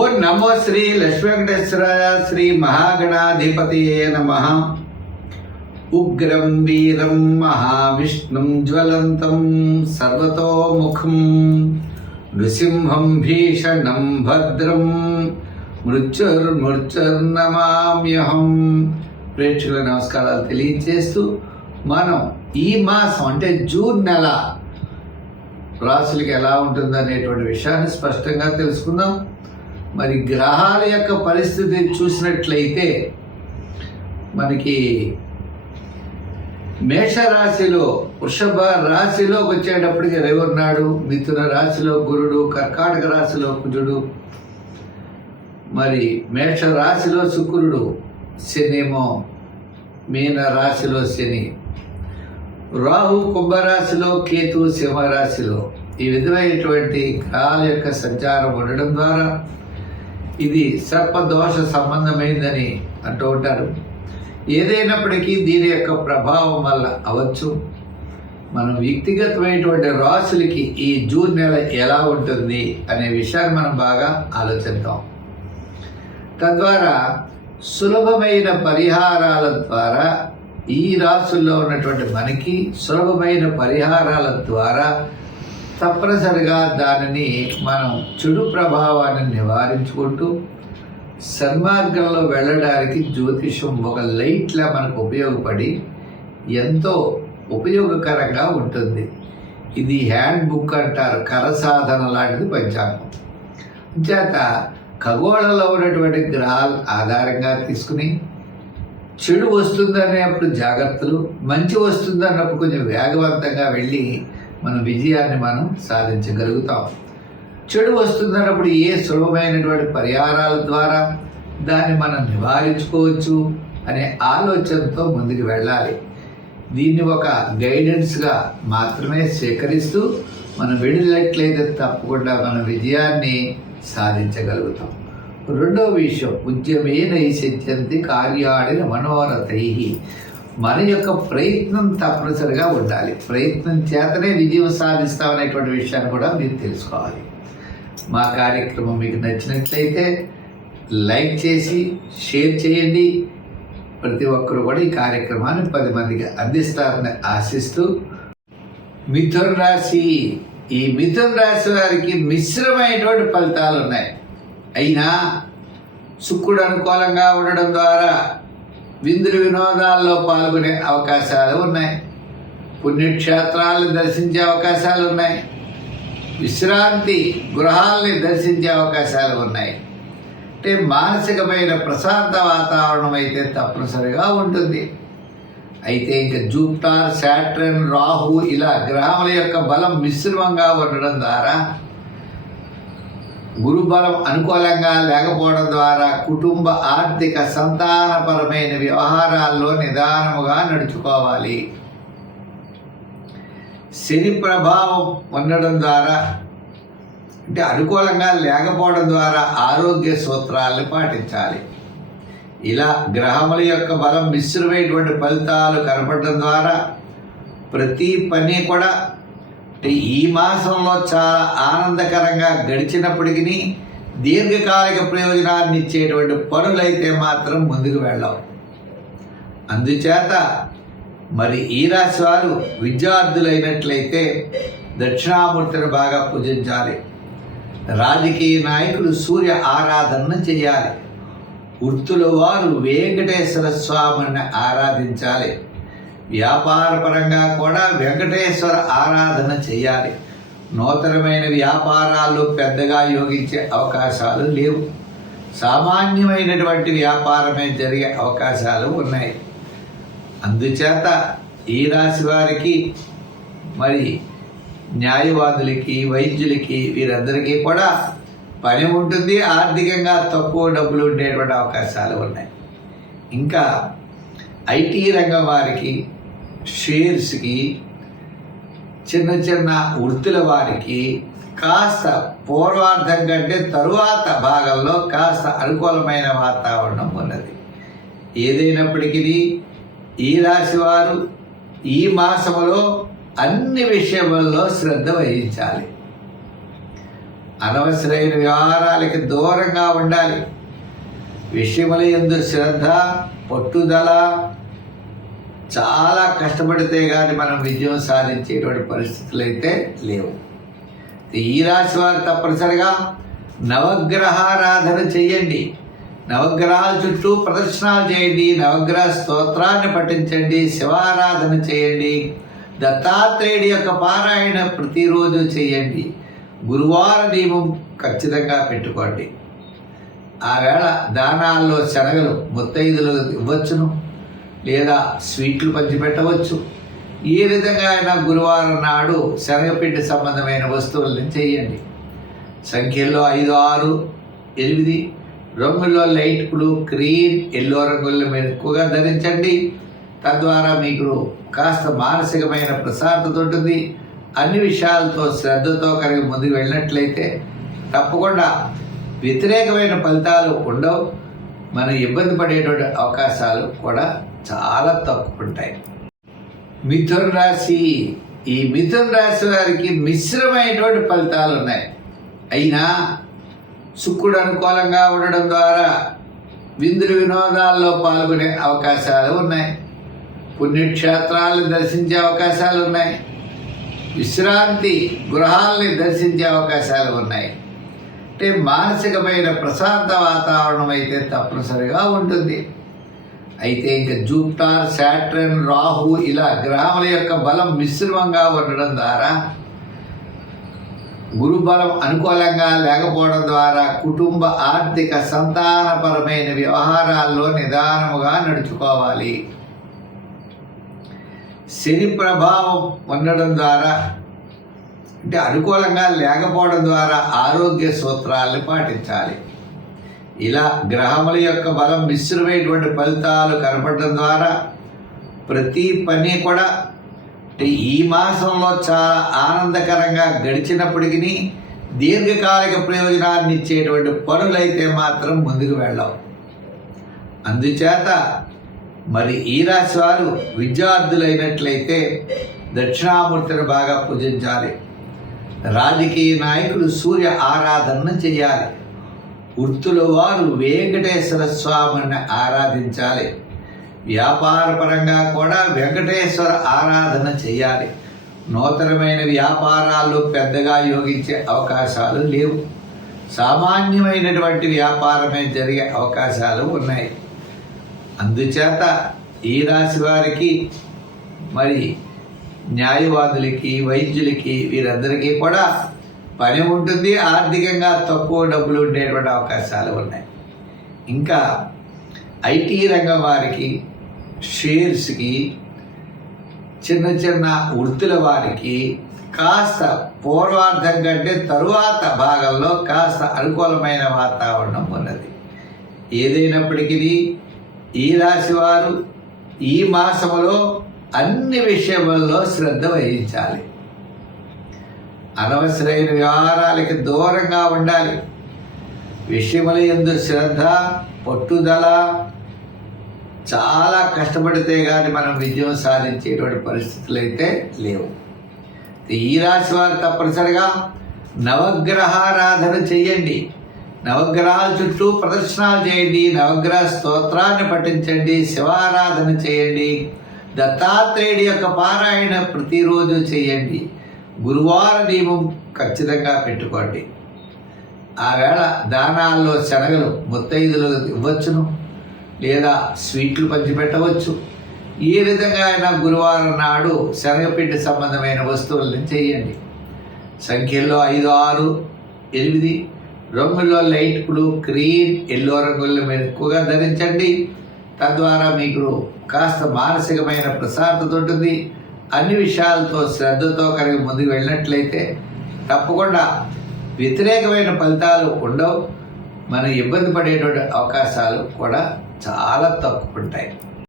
ఓం నమో శ్రీ లక్ష్మీ వెంకటేశ్వరాయ శ్రీ మహాగణాధిపతియే నమః. ఉగ్రం వీరం మహావిష్ణుం జ్వలంతం సర్వతోముఖం నృసింహం భీషణం భద్రం మృత్యుర్నమామ్యహం. ప్రేక్షకుల నమస్కారాలు తెలియజేస్తూ మనం ఈ మాసం అంటే జూన్ నెల రాశులకి ఎలా ఉంటుందనేటువంటి విషయాన్ని స్పష్టంగా తెలుసుకుందాం. మరి గ్రహాల యొక్క పరిస్థితి చూసినట్లయితే మనకి మేషరాశిలో వృషభ రాశిలోకి వచ్చేటప్పటికి రవి ఉన్నాడు, మిథున రాశిలో గురుడు, కర్కాటక రాశిలో కుజుడు, మరి మేష రాశిలో శుక్రుడు, శనేమో మీన రాశిలో శని, రాహు కుంభరాశిలో, కేతు సింహరాశిలో. ఈ విధమైనటువంటి గ్రహాల యొక్క సంచారం ఉండడం ద్వారా ఇది సర్పదోష సంబంధమైందని అంటూ ఉంటారు. ఏదైనప్పటికీ దీని యొక్క ప్రభావం వల్ల అవచ్చు మనం వ్యక్తిగతమైనటువంటి రాశులకి ఈ జూన్ నెల ఎలా ఉంటుంది అనే విషయాన్ని మనం బాగా ఆలోచిద్దాం. తద్వారా సులభమైన పరిహారాల ద్వారా ఈ రాశుల్లో ఉన్నటువంటి మనకి సులభమైన పరిహారాల ద్వారా తప్పనిసరిగా దానిని మనం చెడు ప్రభావాన్ని నివారించుకుంటూ సన్మార్గంలో వెళ్ళడానికి జ్యోతిషం ఒక లైట్లా మనకు ఉపయోగపడి ఎంతో ఉపయోగకరంగా ఉంటుంది. ఇది హ్యాండ్ బుక్ అంటారు, కరసాధన లాంటిది పంచాంగం. చేత ఖగోళంలో ఉన్నటువంటి గ్రహాల ఆధారంగా తీసుకుని చెడు వస్తుందనేప్పుడు జాగ్రత్తలు, మంచి వస్తుందన్నప్పుడు కొంచెం వేగవంతంగా వెళ్ళి మన విజయాన్ని మనం సాధించగలుగుతాం. చెడు వస్తుందన్నప్పుడు ఏ సులభమైనటువంటి పరిహారాల ద్వారా దాన్ని మనం నివారించుకోవచ్చు అనే ఆలోచనతో ముందుకు వెళ్ళాలి. దీన్ని ఒక గైడెన్స్గా మాత్రమే స్వీకరిస్తూ మనం వెళ్ళినట్లయితే తప్పకుండా మన విజయాన్ని సాధించగలుగుతాం. రెండో విషయం, ఉద్యమేన సిద్ధ్యంతి కార్యాణి మనోరథై. మన యొక్క ప్రయత్నం తప్పనిసరిగా ఉండాలి. ప్రయత్నం చేతనే విజయం సాధిస్తామనేటువంటి విషయాన్ని కూడా మీరు తెలుసుకోవాలి. మా కార్యక్రమం మీకు నచ్చినట్లయితే లైక్ చేసి షేర్ చేయండి. ప్రతి ఒక్కరు కూడా ఈ కార్యక్రమాన్ని 10 మందికి అందిస్తారని ఆశిస్తూ, మిథున రాశి, ఈ మిథున రాశి వారికి మిశ్రమైనటువంటి ఫలితాలు ఉన్నాయి. అయినా శుక్రుడు అనుకూలంగా ఉండడం ద్వారా విందులు వినోదాల్లో పాల్గొనే అవకాశాలు ఉన్నాయి. పుణ్యక్షేత్రాలను దర్శించే అవకాశాలు ఉన్నాయి. విశ్రాంతి గృహాలని దర్శించే అవకాశాలు ఉన్నాయి. అంటే మానసికమైన ప్రశాంత వాతావరణం అయితే తప్పనిసరిగా ఉంటుంది. అయితే ఇంకా జూపిటర్, సాటర్న్, రాహు ఇలా గ్రహముల యొక్క బలం మిశ్రమంగా ఉండడం ద్వారా, గురుబలం అనుకూలంగా లేకపోవడం ద్వారా కుటుంబ ఆర్థిక సంతానపరమైన వ్యవహారాల్లో నిదానముగా నడుచుకోవాలి. శని ప్రభావం ఉండడం ద్వారా, అంటే అనుకూలంగా లేకపోవడం ద్వారా ఆరోగ్య సూత్రాలను పాటించాలి. ఇలా గ్రహముల యొక్క బలం మిశ్రమైనటువంటి ఫలితాలు కనపడడం ద్వారా ప్రతి పని కూడా ఈ మాసంలో చాలా ఆనందకరంగా గడిచినప్పటికీ దీర్ఘకాలిక ప్రయోజనాన్ని ఇచ్చేటువంటి పనులైతే మాత్రం ముందుకు వెళ్ళాం. అందుచేత మరి ఈ రాశి వారు విద్యార్థులైనట్లయితే దక్షిణామూర్తిని బాగా పూజించాలి. రాజకీయ నాయకులు సూర్య ఆరాధన చేయాలి. వృత్తుల వారు వెంకటేశ్వర స్వామిని ఆరాధించాలి. వ్యాపార పరంగా కూడా వెంకటేశ్వర ఆరాధన చేయాలి. నూతనమైన వ్యాపారాల్లో పెద్దగా యోగించే అవకాశాలు లేవు. సామాన్యమైనటువంటి వ్యాపారమే జరిగే అవకాశాలు ఉన్నాయి. అందుచేత ఈ రాశి వారికి, మరి న్యాయవాదులకి, వైద్యులకి, వీరందరికీ కూడా పని ఉంటుంది. ఆర్థికంగా తక్కువ డబ్బులు ఉండేటువంటి అవకాశాలు ఉన్నాయి. ఇంకా ఐటీ రంగం వారికి, షేర్స్కి, చిన్న చిన్న వృత్తుల వారికి కాస్త పూర్వార్థం కంటే తరువాత భాగంలో కాస్త అనుకూలమైన వాతావరణం ఉన్నది. ఏదైనప్పటికీ ఈ రాశి వారు ఈ మాసములో అన్ని విషయములలో శ్రద్ధ వహించాలి. అనవసరమైన వ్యవహారాలకి దూరంగా ఉండాలి. విషయముల యందు శ్రద్ధ, పట్టుదల, చాలా కష్టపడితే కానీ మనం విజయం సాధించేటువంటి పరిస్థితులు అయితే లేవు. ఈ రాశి వారు తప్పనిసరిగా నవగ్రహారాధన చెయ్యండి. నవగ్రహాల చుట్టూ ప్రదర్శనలు చేయండి. నవగ్రహ స్తోత్రాన్ని పఠించండి. శివారాధన చేయండి. దత్తాత్రేయుడి యొక్క పారాయణ ప్రతిరోజు చేయండి. గురువార నియమం ఖచ్చితంగా పెట్టుకోండి. ఆ వేళ దానాల్లో శనగలు ముత్తైదులు ఇవ్వచ్చును, లేదా స్వీట్లు పంచిపెట్టవచ్చు. ఈ విధంగా అయినా గురువారం నాడు శనగపిండి సంబంధమైన వస్తువులను చేయండి. సంఖ్యల్లో 5, 6, 8 రంగుల్లో లైట్ బ్లూ, గ్రీన్, ఎల్లో రంగుల్లో మీరు ఎక్కువగా ధరించండి. తద్వారా మీకు కాస్త మానసికమైన ప్రశాంతత ఉంటుంది. అన్ని విషయాలతో శ్రద్ధతో కనుక ముందుకు వెళ్ళినట్లయితే తప్పకుండా వ్యతిరేకమైన ఫలితాలు ఉండవు. మనం ఇబ్బంది పడేటువంటి అవకాశాలు కూడా చాలా తక్కువ ఉంటాయి. మిథున రాశి. ఈ మిథున రాశి వారికి మిశ్రమైనటువంటి ఫలితాలు ఉన్నాయి. అయినా శుక్రుడు అనుకూలంగా ఉండడం ద్వారా విందులు వినోదాల్లో పాల్గొనే అవకాశాలు ఉన్నాయి. పుణ్యక్షేత్రాలను దర్శించే అవకాశాలు ఉన్నాయి. విశ్రాంతి గృహాలని దర్శించే అవకాశాలు ఉన్నాయి. అంటే మానసికమైన ప్రశాంత వాతావరణం అయితే తప్పనిసరిగా ఉంటుంది. అయితే ఇంకా జూపిటర్, సాటర్న్, రాహు ఇలా గ్రహముల యొక్క బలం మిశ్రమంగా ఉండడం ద్వారా, గురు బలం అనుకూలంగా లేకపోవడం ద్వారా కుటుంబ, ఆర్థిక, సంతానపరమైన వ్యవహారాల్లో నిదానముగా నడుచుకోవాలి. శని ప్రభావం ఉండడం ద్వారా, అంటే అనుకూలంగా లేకపోవడం ద్వారా ఆరోగ్య సూత్రాలను పాటించాలి. ఇలా గ్రహముల యొక్క బలం మిశ్రమైనటువంటి ఫలితాలు కనపడడం ద్వారా ప్రతి పని కూడా ఈ మాసంలో చాలా ఆనందకరంగా గడిచినప్పటికీ దీర్ఘకాలిక ప్రయోజనాన్ని ఇచ్చేటువంటి పనులైతే మాత్రం ముందుకు వెళ్ళవు. అందుచేత మరి ఈ రాశి వారు విద్యార్థులైనట్లయితే దక్షిణామూర్తిని బాగా పూజించాలి. రాజకీయ నాయకులు సూర్య ఆరాధన చేయాలి. వృత్తుల వారు వెంకటేశ్వర స్వామిని ఆరాధించాలి. వ్యాపార పరంగా కూడా వెంకటేశ్వర ఆరాధన చేయాలి. నూతనమైన వ్యాపారాలు పెద్దగా యోగించే అవకాశాలు లేవు. సామాన్యమైనటువంటి వ్యాపారమే జరిగే అవకాశాలు ఉన్నాయి. అందుచేత ఈ రాశి వారికి మరి న్యాయవాదులకి, వైద్యులకి, వీరందరికీ కూడా పని ఉంటుంది. ఆర్థికంగా తక్కువ డబ్బులు ఉండేటువంటి అవకాశాలు ఉన్నాయి. ఇంకా ఐటీ రంగం వారికి, షేర్స్కి, చిన్న చిన్న వృత్తుల వారికి కాస్త పూర్వార్థం కంటే తరువాత భాగంలో కాస్త అనుకూలమైన వాతావరణం ఉన్నది. ఏదైనప్పటికీ ఈ రాశి వారు ఈ మాసములో అన్ని విషయాల్లో శ్రద్ధ వహించాలి. అనవసరమైన వ్యవహారాలకి దూరంగా ఉండాలి. విషయముల యందు శ్రద్ధ, పట్టుదల, చాలా కష్టపడితే కానీ మనం విజయం సాధించేటువంటి పరిస్థితులు అయితే లేవు. ఈ రాశి వారు తప్పనిసరిగా నవగ్రహారాధన చెయ్యండి. నవగ్రహాల చుట్టూ ప్రదర్శనలు చేయండి. నవగ్రహ స్తోత్రాన్ని పఠించండి. శివారాధన చేయండి. దత్తాత్రేయుడి యొక్క పారాయణ ప్రతిరోజు చేయండి. గురువార నియమం ఖచ్చితంగా పెట్టుకోండి. ఆ వేళ దానాల్లో శనగలు ముత్తైదులు ఇవ్వచ్చును, లేదా స్వీట్లు పంచిపెట్టవచ్చు. ఈ విధంగా అయినా గురువారం నాడు శనగపిండి సంబంధమైన వస్తువులను చేయండి. సంఖ్యల్లో 5, 6, 8 రంగుల్లో లైట్ బ్లూ, గ్రీన్, ఎల్లో రంగుల్లో మీరు ఎక్కువగా ధరించండి. తద్వారా మీకు కాస్త మానసికమైన ప్రశాంతత ఉంటుంది. అన్ని విషయాలతో శ్రద్ధతో కనుక ముందుకు వెళ్ళినట్లయితే తప్పకుండా వ్యతిరేకమైన ఫలితాలు ఉండవు. మనం ఇబ్బంది పడేటువంటి అవకాశాలు కూడా చాలా తక్కువ ఉంటాయి.